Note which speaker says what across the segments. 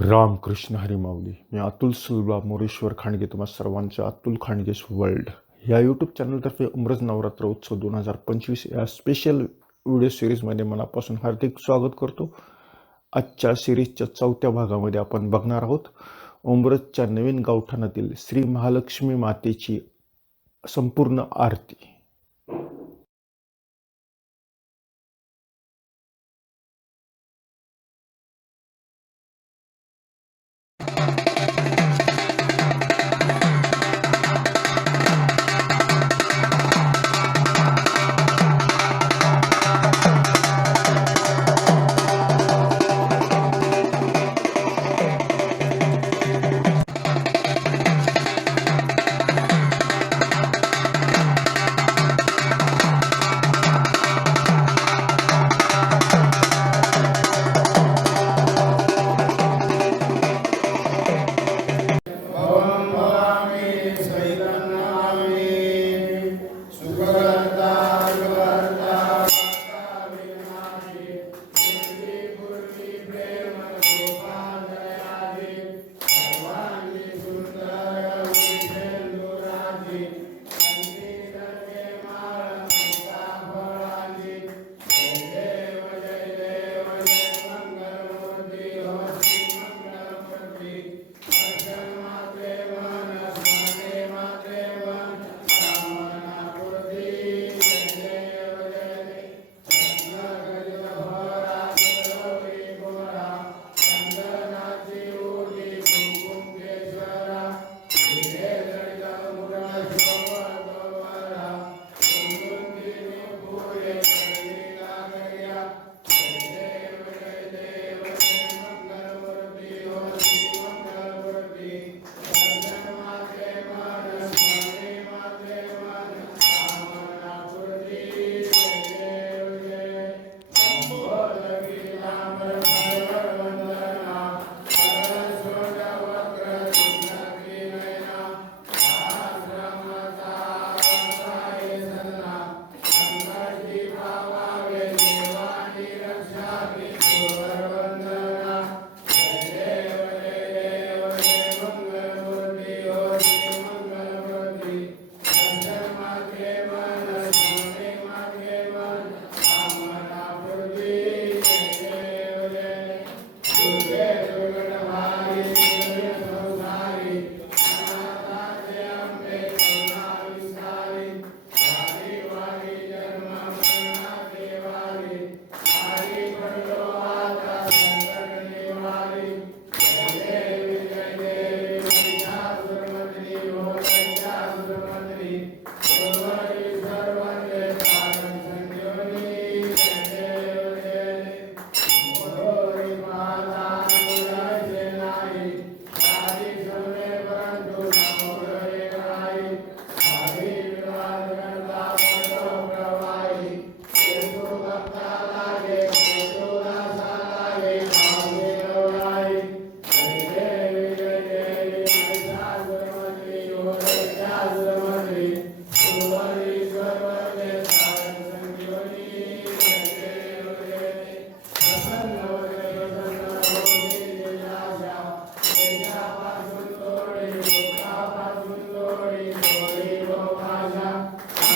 Speaker 1: रामकृष्ण हरी माऊली. मी अतुल सुलबा मोरेश्वर खांडगे तुम्हा सर्वांचं अतुल खांडगेस वर्ल्ड या यूट्यूब चॅनलतर्फे उमरज नवरात्र उत्सव दोन हजार पंचवीस या स्पेशल व्हिडिओ सिरीजमध्ये मनापासून हार्दिक स्वागत करतो. आजच्या सिरीजच्या चौथ्या भागामध्ये आपण बघणार आहोत उमरजच्या नवीन गावठाणातील श्री महालक्ष्मी मातेची संपूर्ण आरती.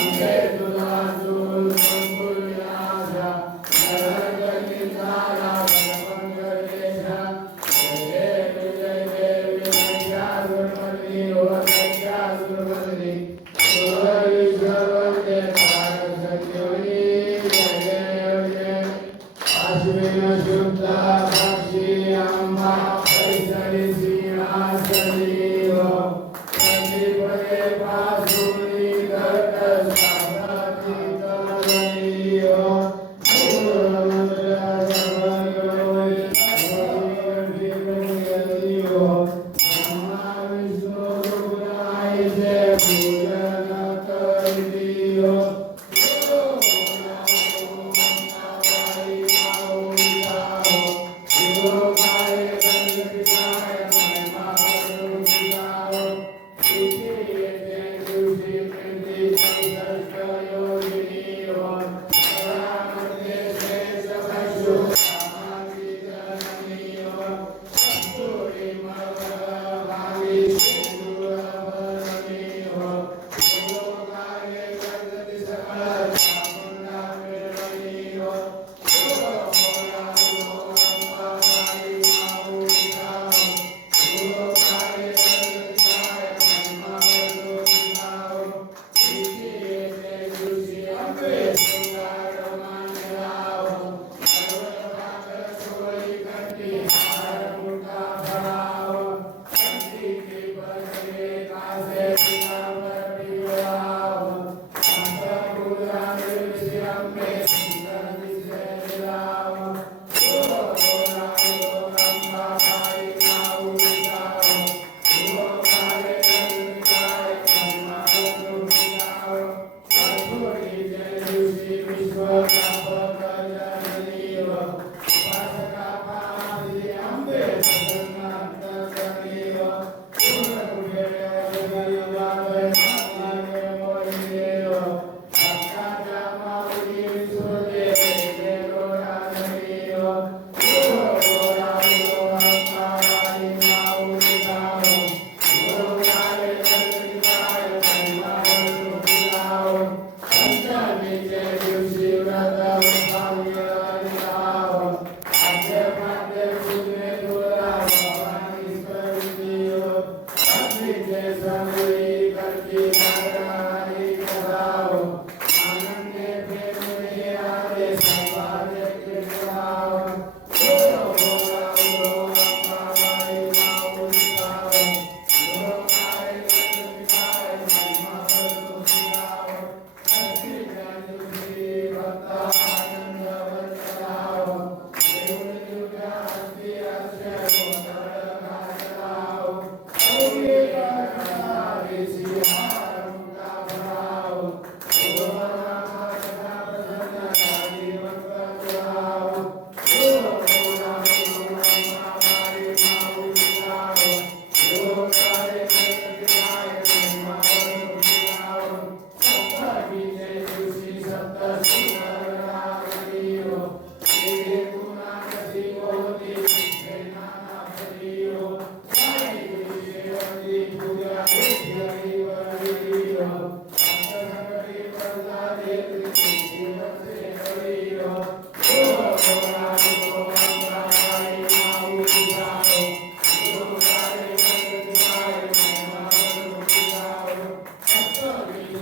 Speaker 1: Amen. Thank you.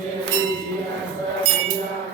Speaker 1: Yeah.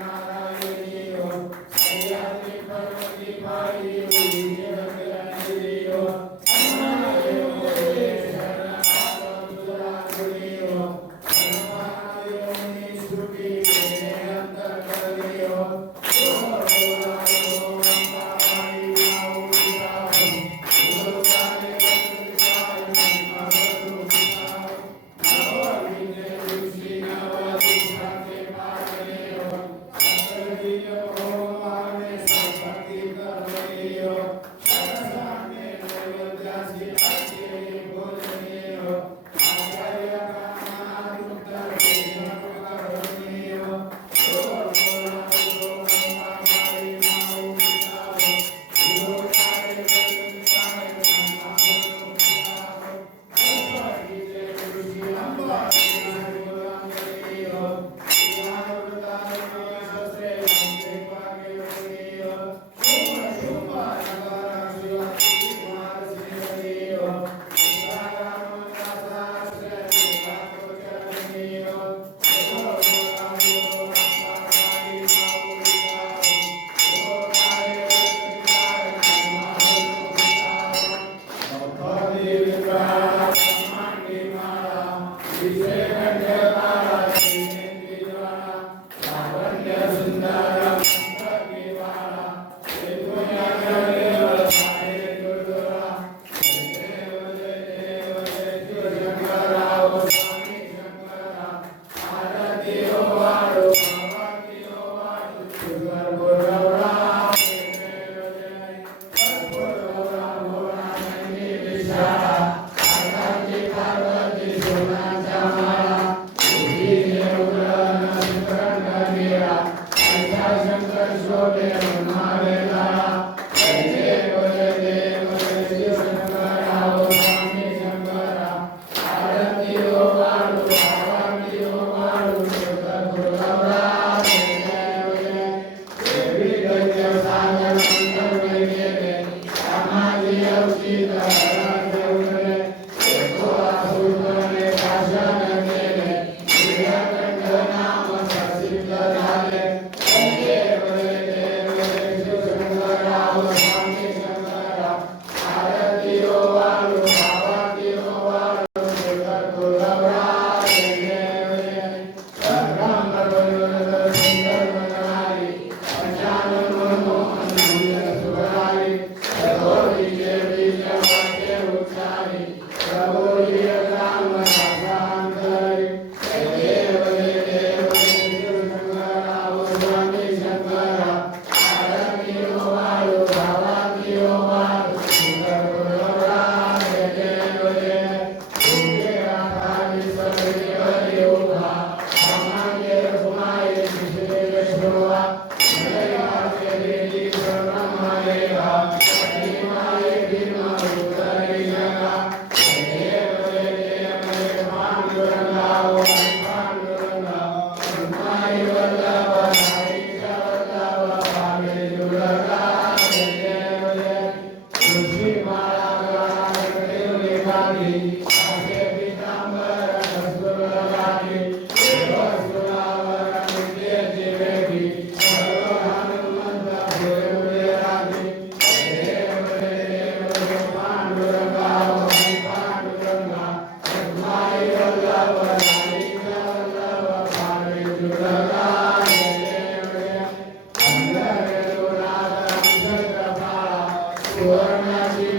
Speaker 1: Hallelujah. Suara Nasib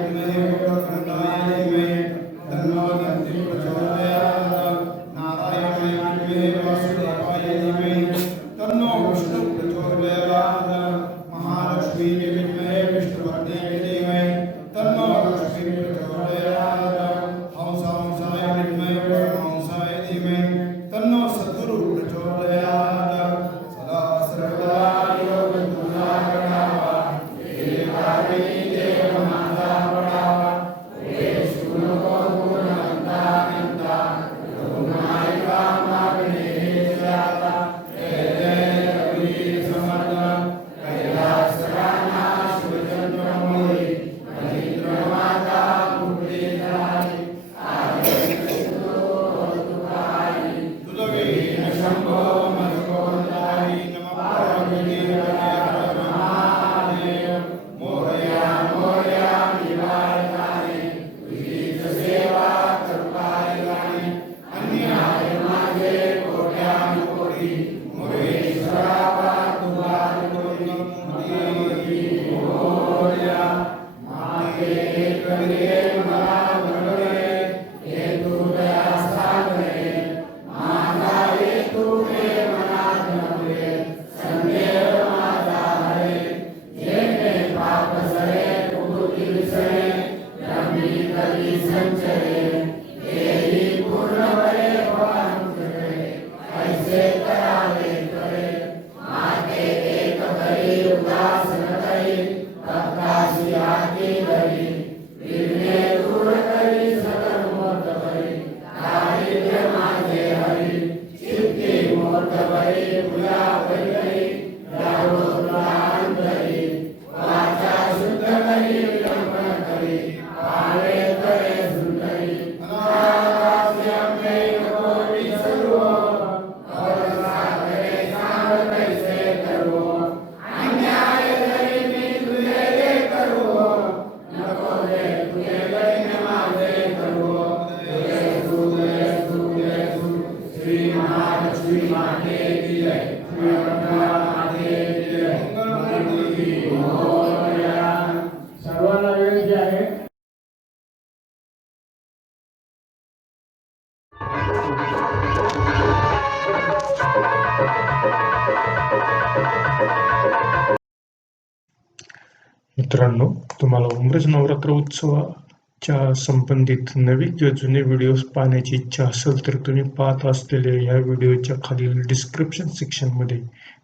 Speaker 2: मित्रांनो तुम्हाला उमरज नवरात्र उत्सवाच्या संबंधित नवीन जे जुने व्हिडिओज पाहण्याची इच्छा असेल तर तुम्ही पाहत असलेल्या या व्हिडिओच्या खालील डिस्क्रिप्शन सेक्शनमध्ये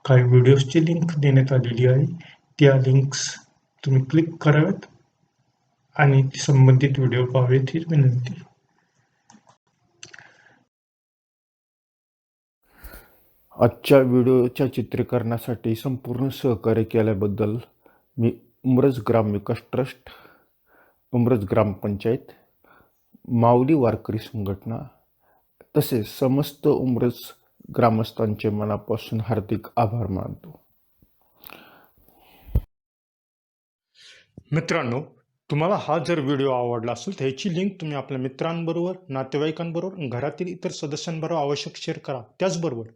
Speaker 2: काही व्हिडिओजची लिंक देण्यात आलेली आहे. त्या लिंक्स तुम्ही क्लिक कराव्यात आणि संबंधित व्हिडिओ पाहावेत ही विनंती.
Speaker 3: आजच्या व्हिडिओच्या चित्रीकरणासाठी संपूर्ण सहकार्य केल्याबद्दल मी उमरज ग्राम विकास ट्रस्ट उमरज ग्रामपंचायत माऊली वारकरी संघटना तसेच समस्त उमरज ग्रामस्थांचे मनापासून हार्दिक आभार मानतो.
Speaker 2: मित्रांनो तुम्हाला हा जर व्हिडिओ आवडला असेल तर ह्याची लिंक तुम्ही आपल्या मित्रांबरोबर नातेवाईकांबरोबर घरातील इतर सदस्यांबरोबर आवश्यक शेअर करा. त्याचबरोबर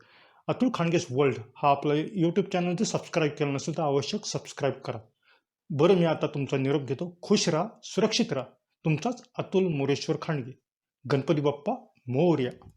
Speaker 2: अतुल खानगेस वर्ल्ड हा आपला यूट्यूब चॅनल जर सबस्क्राईब केला नसेल तर आवश्यक सबस्क्राईब करा. बरं मी आता तुमचा निरोप घेतो. खुश राहा सुरक्षित राहा. तुमचाच अतुल मोरेश्वर खांडगे. गणपती बाप्पा मोर्या.